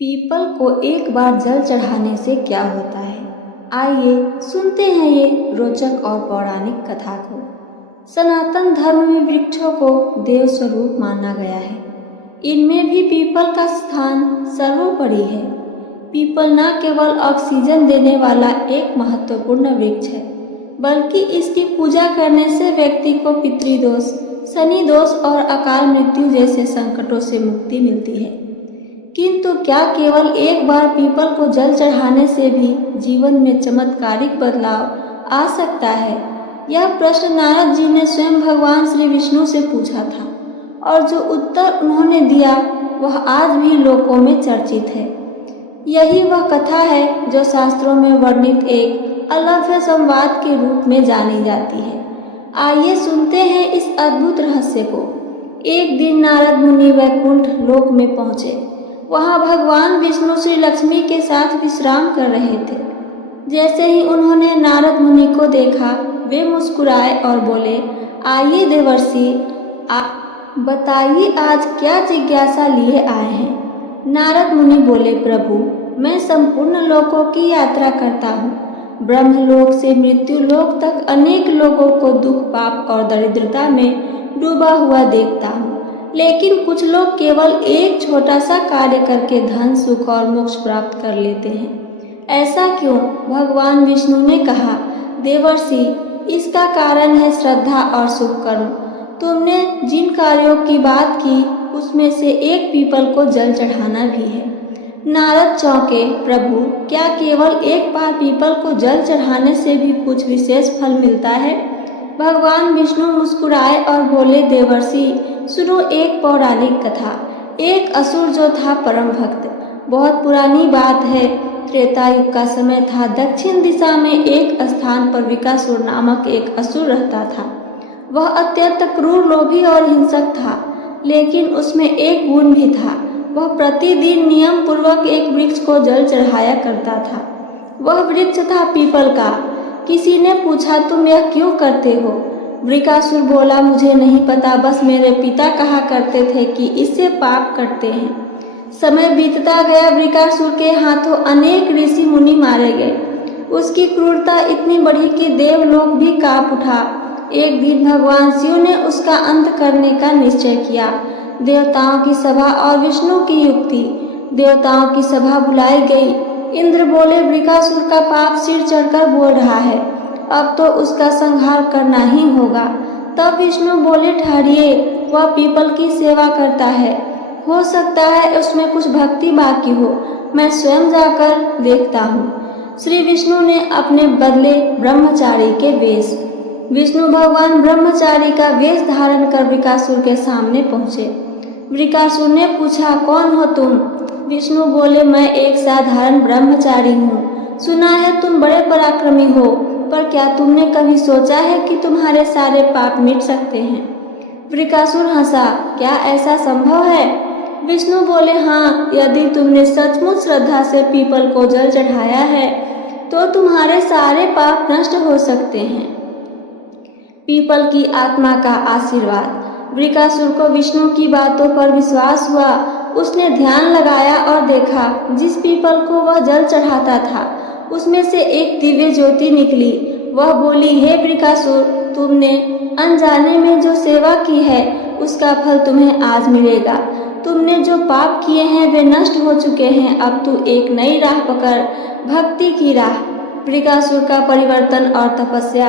People को एक बार जल चढ़ाने से क्या होता है? आइए सुनते हैं ये रोचक और पौराणिक कथा को। सनातन धर्म में वृक्षों को देव स्वरूप माना गया है। इनमें भी पीपल का स्थान सर्वोपरि है। पीपल न केवल ऑक्सीजन देने वाला एक महत्वपूर्ण वृक्ष है, बल्कि इसकी पूजा करने से व्यक्ति को पितृदोष, शनि दोष और अकाल मृत्यु जैसे संकटों से मुक्ति मिलती है। किंतु क्या केवल एक बार पीपल को जल चढ़ाने से भी जीवन में चमत्कारिक बदलाव आ सकता है? यह प्रश्न नारद जी ने स्वयं भगवान श्री विष्णु से पूछा था, और जो उत्तर उन्होंने दिया वह आज भी लोकों में चर्चित है। यही वह कथा है जो शास्त्रों में वर्णित एक अलभ्य संवाद के रूप में जानी जाती है। आइए सुनते हैं इस अद्भुत रहस्य को। एक दिन नारद मुनि वैकुंठ लोक में पहुंचे। वहां भगवान विष्णु श्री लक्ष्मी के साथ विश्राम कर रहे थे। जैसे ही उन्होंने नारद मुनि को देखा, वे मुस्कुराए और बोले, आइए देवर्षि, आप बताइए आज क्या जिज्ञासा लिए आए हैं? नारद मुनि बोले, प्रभु, मैं संपूर्ण लोकों की यात्रा करता हूँ। ब्रह्मलोक से मृत्यु लोक तक अनेक लोगों को दुख, पाप और दरिद्रता में डूबा हुआ देखता हूँ, लेकिन कुछ लोग केवल एक छोटा सा कार्य करके धन, सुख और मोक्ष प्राप्त कर लेते हैं। ऐसा क्यों? भगवान विष्णु ने कहा, देवर्षि, इसका कारण है श्रद्धा और शुभ कर्म। तुमने जिन कार्यों की बात की उसमें से एक पीपल को जल चढ़ाना भी है। नारद चौंके, प्रभु, क्या केवल एक बार पीपल को जल चढ़ाने से भी कुछ विशेष फल मिलता है? भगवान विष्णु मुस्कुराए और बोले, देवर्षि, सुनो एक पौराणिक कथा। एक असुर जो था परम भक्त। बहुत पुरानी बात है। त्रेता युग का समय था। दक्षिण दिशा में एक स्थान पर विकासुर नामक एक असुर रहता था। वह अत्यंत क्रूर, लोभी और हिंसक था, लेकिन उसमें एक गुण भी था। वह प्रतिदिन नियम पूर्वक एक वृक्ष को जल चढ़ाया करता था। वह वृक्ष था पीपल का। किसी ने पूछा, तुम यह क्यों करते हो? वृकासुर बोला, मुझे नहीं पता, बस मेरे पिता कहा करते थे कि इससे पाप कटते हैं। समय बीतता गया। वृकासुर के हाथों अनेक ऋषि मुनि मारे गए। उसकी क्रूरता इतनी बढ़ी कि देवलोक भी कांप उठा। एक दिन भगवान शिव ने उसका अंत करने का निश्चय किया। देवताओं की सभा और विष्णु की युक्ति। देवताओं की सभा बुलाई गई। इंद्र बोले, वृकासुर का पाप सिर चढ़कर बोल रहा है, अब तो उसका संहार करना ही होगा। तब विष्णु बोले, ठहरिए, वह पीपल की सेवा करता है, हो सकता है उसमें कुछ भक्ति बाकी हो, मैं स्वयं जाकर देखता हूँ। श्री विष्णु ने अपने बदले ब्रह्मचारी के वेश। विष्णु भगवान ब्रह्मचारी का वेश धारण कर वृकासुर के सामने पहुँचे। वृकासुर ने पूछा, कौन हो तुम? विष्णु बोले, मैं एक साधारण ब्रह्मचारी हूँ। सुना है तुम बड़े पराक्रमी हो, पर क्या तुमने कभी सोचा है कि तुम्हारे सारे पाप मिट सकते हैं? वृकासुर हंसा, क्या ऐसा संभव है? विष्णु बोले, हाँ, यदि तुमने सचमुच श्रद्धा से पीपल को जल चढ़ाया है तो तुम्हारे सारे पाप नष्ट हो सकते हैं। पीपल की आत्मा का आशीर्वाद। वृकासुर को विष्णु की बातों पर विश्वास हुआ। उसने ध्यान लगाया और देखा, जिस पीपल को वह जल चढ़ाता था उसमें से एक दिव्य ज्योति निकली। वह बोली, हे वृकासुर, तुमने अनजाने में जो सेवा की है उसका फल तुम्हें आज मिलेगा। तुमने जो पाप किए हैं वे नष्ट हो चुके हैं। अब तू एक नई राह पकड़, भक्ति की राह। वृकासुर का परिवर्तन और तपस्या।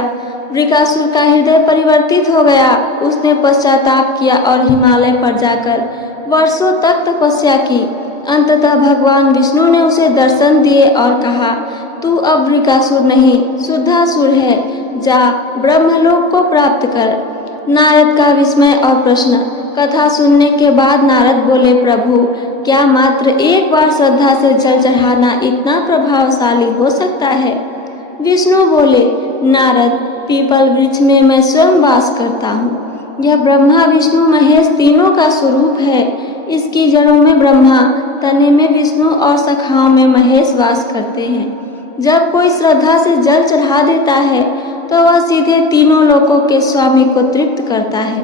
वृकासुर का हृदय परिवर्तित हो गया। उसने पश्चाताप किया और हिमालय पर जाकर वर्षों तक तपस्या की। अंततः भगवान विष्णु ने उसे दर्शन दिए और कहा, तू अब वृकासुर नहीं, शुद्धासुर है, जा ब्रह्मलोक को प्राप्त कर। नारद का विस्मय और प्रश्न। कथा सुनने के बाद नारद बोले, प्रभु, क्या मात्र एक बार श्रद्धा से जल चढ़ाना इतना प्रभावशाली हो सकता है? विष्णु बोले, नारद, पीपल वृक्ष में मैं स्वयं वास करता हूँ। यह ब्रह्मा, विष्णु, महेश तीनों का स्वरूप है। इसकी जड़ों में ब्रह्मा, तने में विष्णु और शाखाओं में महेश वास करते हैं। जब कोई श्रद्धा से जल चढ़ा देता है तो वह सीधे तीनों लोकों के स्वामी को तृप्त करता है।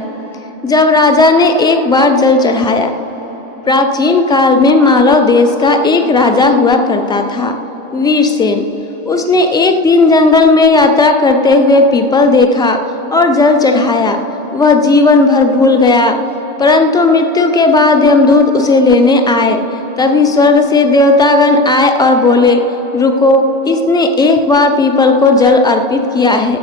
जब राजा ने एक बार जल चढ़ाया प्राचीन काल में मालव देश का एक राजा हुआ करता था, वीरसेन। उसने एक दिन जंगल में यात्रा करते हुए पीपल देखा और जल चढ़ाया। वह जीवन भर भूल गया, परंतु मृत्यु के बाद यमदूत उसे लेने आए। तभी स्वर्ग से देवतागण आए और बोले, रुको, इसने एक बार पीपल को जल अर्पित किया है,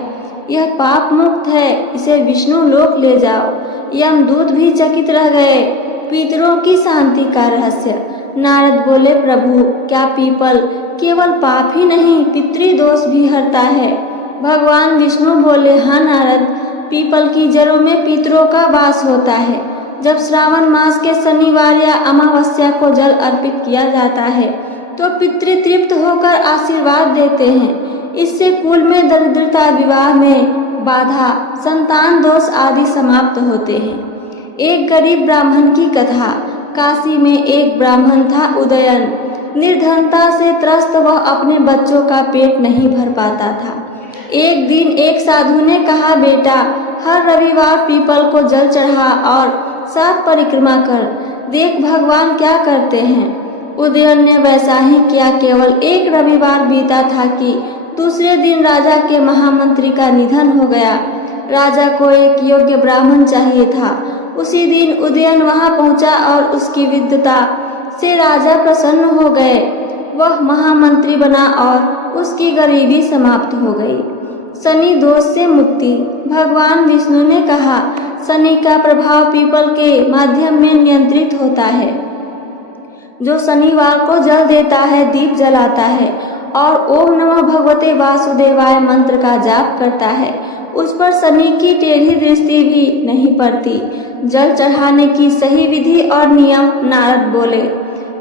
यह पाप मुक्त है, इसे विष्णु लोक ले जाओ। यमदूत भी चकित रह गए। पितरों की शांति का रहस्य। नारद बोले, प्रभु, क्या पीपल केवल पाप ही नहीं, पितृदोष भी हरता है? भगवान विष्णु बोले, हाँ नारद, पीपल की जड़ों में पितरों का वास होता है। जब श्रावण मास के शनिवार या अमावस्या को जल अर्पित किया जाता है तो पितृ तृप्त होकर आशीर्वाद देते हैं। इससे कुल में दरिद्रता, विवाह में बाधा, संतान दोष आदि समाप्त होते हैं। एक गरीब ब्राह्मण की कथा। काशी में एक ब्राह्मण था, उदयन। निर्धनता से त्रस्त वह अपने बच्चों का पेट नहीं भर पाता था। एक दिन एक साधु ने कहा, बेटा, हर रविवार पीपल को जल चढ़ा और 7 परिक्रमा कर, देख भगवान क्या करते हैं। उदयन ने वैसा ही किया। केवल एक रविवार बीता था कि दूसरे दिन राजा के महामंत्री का निधन हो गया। राजा को एक योग्य ब्राह्मण चाहिए था। उसी दिन उदयन वहां पहुंचा और उसकी विद्वता से राजा प्रसन्न हो गए। वह महामंत्री बना और उसकी गरीबी समाप्त हो गई। शनि दोष से मुक्ति। भगवान विष्णु ने कहा, शनि का प्रभाव पीपल के माध्यम में नियंत्रित होता है। जो शनिवार को जल देता है, दीप जलाता है और ओम नमः भगवते वासुदेवाय मंत्र का जाप करता है, उस पर शनि की टेढ़ी दृष्टि भी नहीं पड़ती। जल चढ़ाने की सही विधि और नियम। नारद बोले,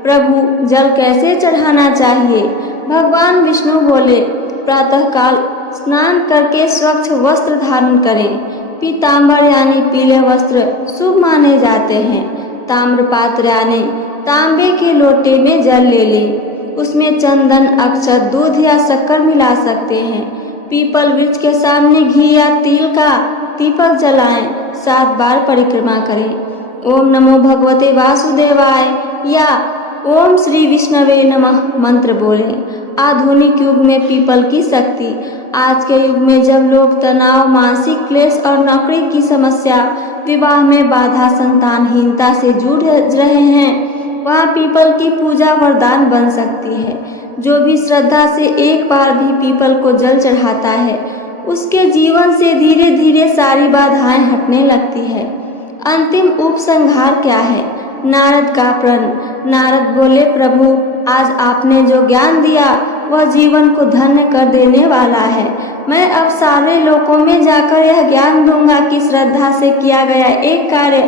प्रभु, जल कैसे चढ़ाना चाहिए? भगवान विष्णु बोले, प्रातःकाल स्नान करके स्वच्छ वस्त्र धारण करें। पीतांबर यानी पीले वस्त्र शुभ माने जाते हैं। ताम्रपात्र यानी तांबे के लोटे में जल ले लें। उसमें चंदन, अक्षत, दूध या शक्कर मिला सकते हैं। पीपल वृक्ष के सामने घी या तिल का दीपक जलाएं। 7 बार परिक्रमा करें। ओम नमो भगवते वासुदेवाय या ओम श्री विष्णवे नमः मंत्र बोलें। आधुनिक युग में पीपल की शक्ति। आज के युग में जब लोग तनाव, मानसिक क्लेश और नौकरी की समस्या, विवाह में बाधा, संतानहीनता से जूझ रहे हैं, वहाँ पीपल की पूजा वरदान बन सकती है। जो भी श्रद्धा से एक बार भी पीपल को जल चढ़ाता है, उसके जीवन से धीरे धीरे सारी बाधाएं हटने लगती है। अंतिम उपसंहार क्या है? नारद का प्रण। नारद बोले, प्रभु, आज आपने जो ज्ञान दिया वह जीवन को धन्य कर देने वाला है। मैं अब सारे लोकों में जाकर यह ज्ञान दूंगा कि श्रद्धा से किया गया एक कार्य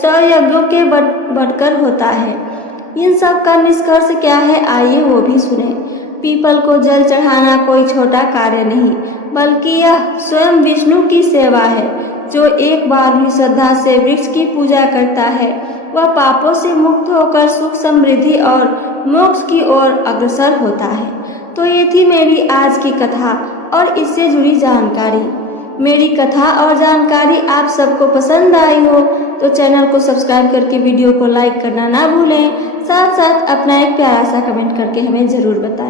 100 यज्ञों के बढ़कर होता है। इन सब का निष्कर्ष क्या है, आइए वो भी सुने। पीपल को जल चढ़ाना कोई छोटा कार्य नहीं, बल्कि यह स्वयं विष्णु की सेवा है। जो एक बार भी श्रद्धा से वृक्ष की पूजा करता है, वह पापों से मुक्त होकर सुख, समृद्धि और मोक्ष की ओर अग्रसर होता है। तो ये थी मेरी आज की कथा और इससे जुड़ी जानकारी। मेरी कथा और जानकारी आप सबको पसंद आई हो तो चैनल को सब्सक्राइब करके वीडियो को लाइक करना ना भूलें। साथ साथ अपना एक प्यारा सा कमेंट करके हमें ज़रूर बताएं।